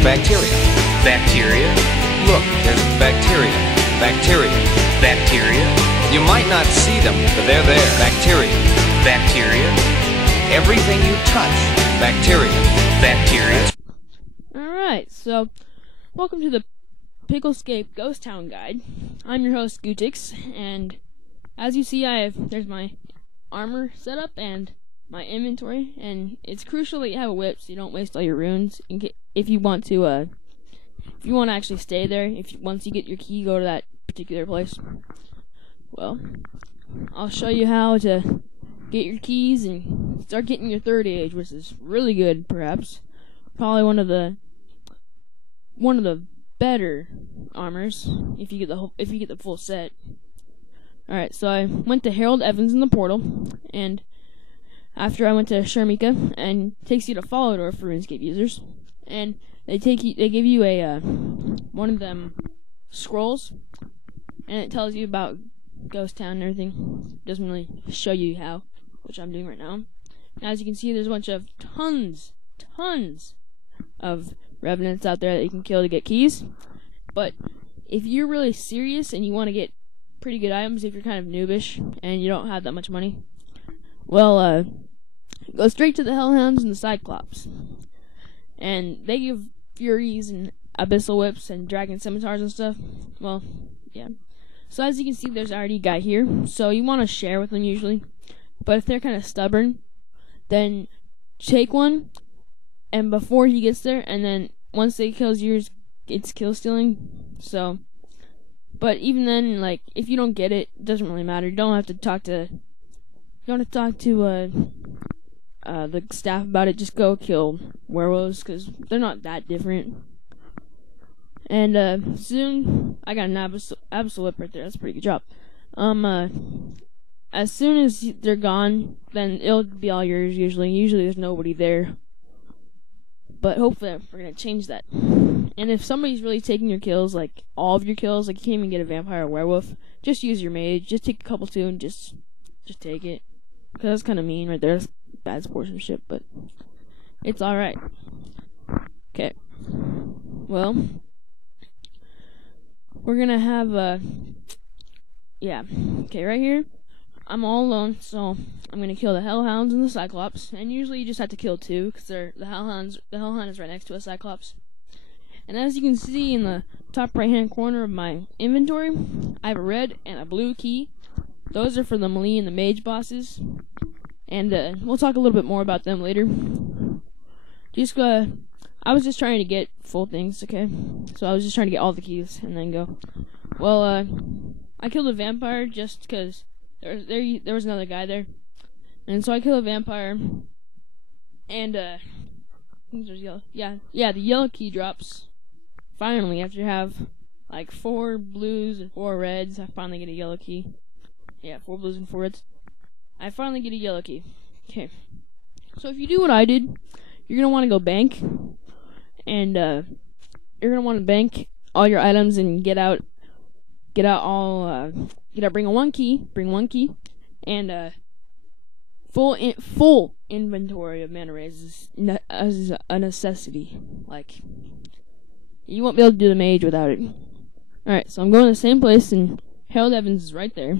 for bacteria. Bacteria. Look, there's bacteria. Bacteria. Bacteria. You might not see them, but they're there. Bacteria. Bacteria. Everything you touch. Bacteria. Bacteria. Alright, so welcome to the Picklescape Ghost Town Guide. I'm your host, Gootix, and as you see, there's my armor set up and my inventory, and it's crucial that you have a whip so you don't waste all your runes if you want to actually stay there. Once you get your key, go to that particular place. Well, I'll show you how to get your keys and start getting your third age, which is really good, perhaps. Probably one of the better armors if you get the full set. Alright, so I went to Harold Evans in the portal, and after I went to Sharmika, and it takes you to Followdor for RuneScape users, and they give you a one of them scrolls, and it tells you about Ghost Town and everything. It doesn't really show you how, which I'm doing right now. And as you can see, there's a bunch of tons of revenants out there that you can kill to get keys. But if you're really serious and you want to get pretty good items, if you're kind of noobish and you don't have that much money, well, go straight to the Hellhounds and the Cyclops. And they give Furies and Abyssal Whips and Dragon Scimitars and stuff. Well, yeah. So as you can see, there's already a guy here, so you want to share with them usually. But if they're kind of stubborn, then take one, and before he gets there, and then once they kills yours, it's kill stealing. So, but even then, like, if you don't get it, it doesn't really matter. You don't have to talk to the staff about it. Just go kill werewolves, because they're not that different. And soon I got an Abyssal Whip right there. That's a pretty good job. As soon as they're gone, then it'll be all yours. Usually there's nobody there. But hopefully we're gonna change that. And if somebody's really taking your kills, like all of your kills, like you can't even get a vampire or werewolf, just use your mage. Just take a couple too and just take it. Cause that's kind of mean right there. That's bad sportsmanship, but it's all right. Okay. Well, we're gonna have yeah. Okay, right here, I'm all alone, so I'm gonna kill the Hellhounds and the Cyclops. And usually you just have to kill two, because the Hellhound is right next to a Cyclops. And as you can see in the top right hand corner of my inventory, I have a red and a blue key. Those are for the melee and the mage bosses. And we'll talk a little bit more about them later. I was just trying to get full things, okay? So I was just trying to get all the keys and then go. Well, I killed a vampire just because there was another guy there. And so I killed a vampire. And, there's yellow. Yeah, the yellow key drops. Finally, after you have, like, 4 blues and 4 reds, I finally get a yellow key. Yeah, 4 blues and 4 reds. I finally get a yellow key. Okay. So if you do what I did, you're going to want to go bank. And, you're going to want to bank all your items and bring one key, and, full inventory of mana rays is a necessity. Like, you won't be able to do the mage without it. Alright, so I'm going to the same place, and Harold Evans is right there.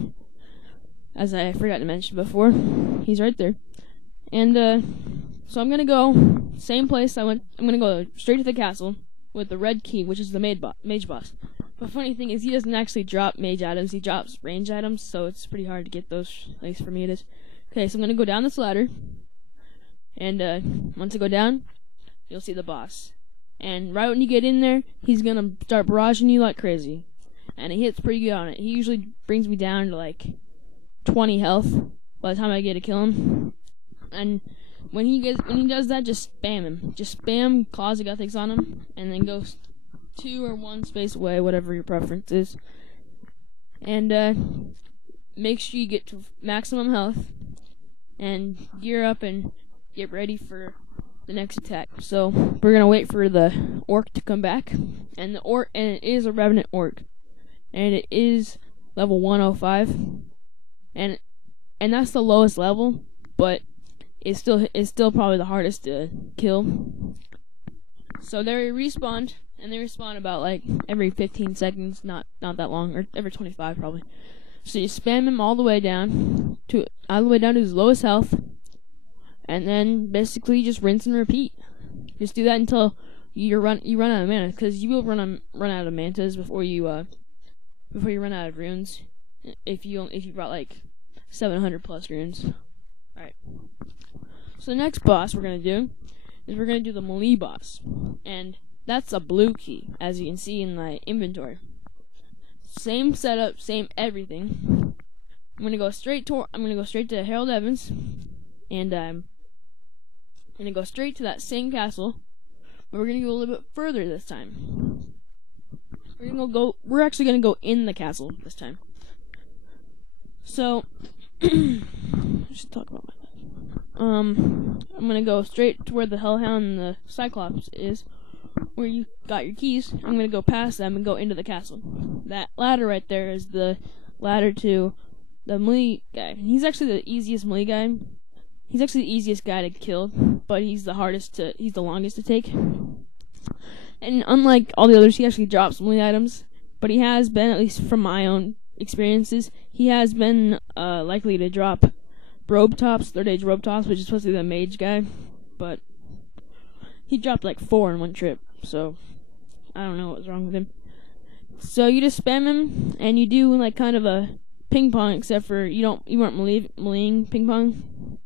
As I forgot to mention before, he's right there. And, so I'm gonna go same place I'm gonna go straight to the castle with the red key, which is the mage boss. But funny thing is, he doesn't actually drop mage items, he drops range items, so it's pretty hard to get those, at least for me it is. Okay, so I'm gonna go down this ladder, and once I go down, you'll see the boss. And right when you get in there, he's gonna start barraging you like crazy. And he hits pretty good on it. He usually brings me down to like 20 health by the time I get to kill him. And when he does that, just spam him. Just spam Claws of Gothics on him, and then go 2 or 1 space away, whatever your preference is. And make sure you get to maximum health, and gear up and get ready for the next attack. So we're gonna wait for the orc to come back, and it is a revenant orc, and it is level 105, and that's the lowest level, but it's still probably the hardest to kill. So they respawned, and they respawn about like every 15 seconds, not that long, or every 25 probably. So you spam him all the way down to his lowest health, and then basically just rinse and repeat. Just do that until you run out of mana, because you will run out of mantas before you run out of runes. If you brought like 700 plus runes. All right. So the next boss we're gonna do is the melee boss, and that's a blue key, as you can see in my inventory. Same setup, same everything. I'm gonna go straight to Harold Evans, and I'm gonna go straight to that same castle, but we're gonna go a little bit further this time. We're actually gonna go in the castle this time. So I should talk about my I'm gonna go straight to where the Hellhound and the Cyclops is, where you got your keys. I'm gonna go past them and go into the castle. That ladder right there is the ladder to the melee guy. He's actually the easiest melee guy. He's actually the easiest guy to kill, but he's the longest to take. And unlike all the others, he actually drops melee items, but he has been, at least from my own experiences, he has been likely to drop robe tops, third age robe tops, which is supposed to be the mage guy, but he dropped like 4 in one trip, so I don't know what was wrong with him. So you just spam him, and you do like kind of a ping pong, except for you weren't meleeing ping pong.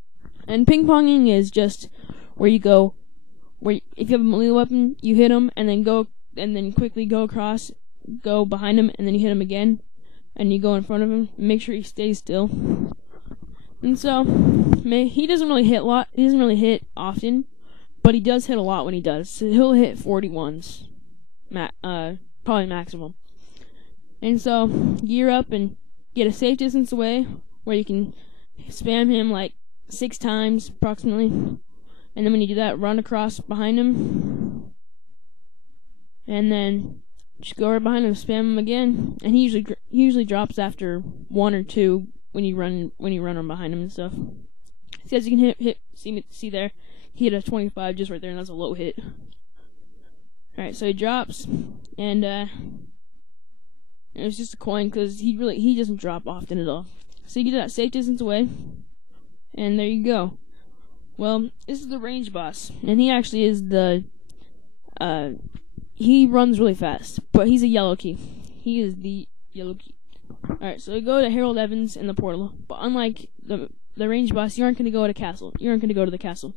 And ping ponging is just where if you have a melee weapon, you hit him, and then quickly go across, go behind him, and then you hit him again, and you go in front of him, and make sure he stays still. And so, he doesn't really hit a lot. He doesn't really hit often, but he does hit a lot when he does. So he'll hit 41s, probably maximum. And so, gear up and get a safe distance away, where you can spam him like 6 times approximately. And then when you do that, run across behind him, and then just go right behind him, spam him again. And he usually drops after 1 or 2. When you run on behind him and stuff. See, as you can see there, he hit a 25 just right there, and that's a low hit. Alright, so he drops, and it was just a coin, because he doesn't drop often at all. So you get that safe distance away, and there you go. Well, this is the range boss, and he actually is he runs really fast, but he's a yellow key. He is the yellow key. Alright, so we go to Harold Evans in the portal, but unlike the range boss, you aren't going to go to castle. You aren't going to go to the castle.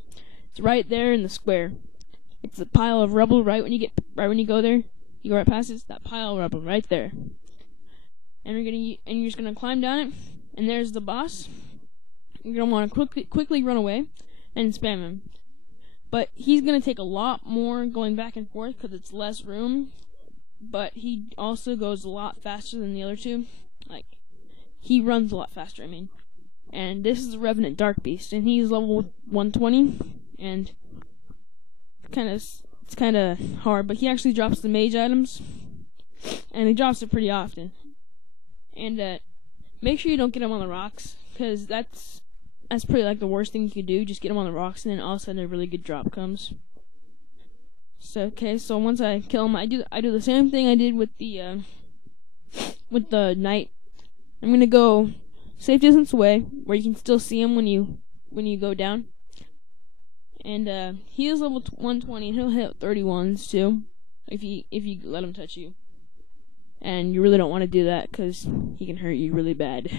It's right there in the square. It's a pile of rubble right when you go there. You go right past it, it's that pile of rubble right there. And you're just gonna climb down it, and there's the boss. You're gonna want to quickly run away and spam him. But he's gonna take a lot more going back and forth because it's less room. But he also goes a lot faster than the other two. Like, he runs a lot faster, I mean. And this is the Revenant Dark Beast, and he's level 120, and it's kind of hard, but he actually drops the mage items, and he drops it pretty often. And make sure you don't get him on the rocks, because that's pretty like the worst thing you could do. Just get him on the rocks, and then all of a sudden a really good drop comes. So once I kill him, I do the same thing I did with the knight. I'm gonna go safe distance away, where you can still see him when you go down. And he is level 120, and he'll hit 31s too, if you let him touch you. And you really don't want to do that, because he can hurt you really bad.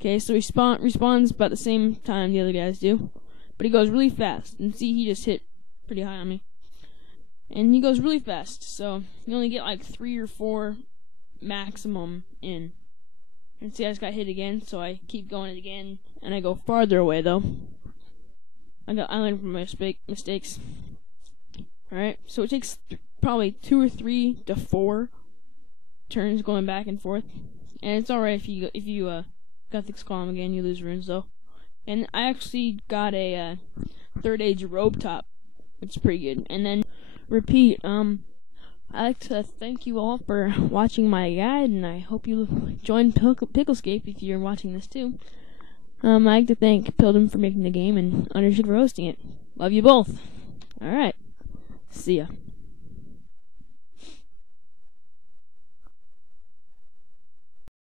Okay, so he respawns about the same time the other guys do, but he goes really fast. And see, he just hit pretty high on me. And he goes really fast, so you only get like 3 or 4 maximum in. And see, I just got hit again, so I keep going again, and I go farther away though. I learned from my mistakes. Alright, so it takes probably 2 or 3 to 4 turns going back and forth. And it's alright if you got the column again, you lose runes though. And I actually got a third age robe top, which is pretty good. And then repeat. I'd like to thank you all for watching my guide, and I hope you join Picklescape if you're watching this too. I'd like to thank Pilldom for making the game and underchick for hosting it. Love you both. Alright. See ya.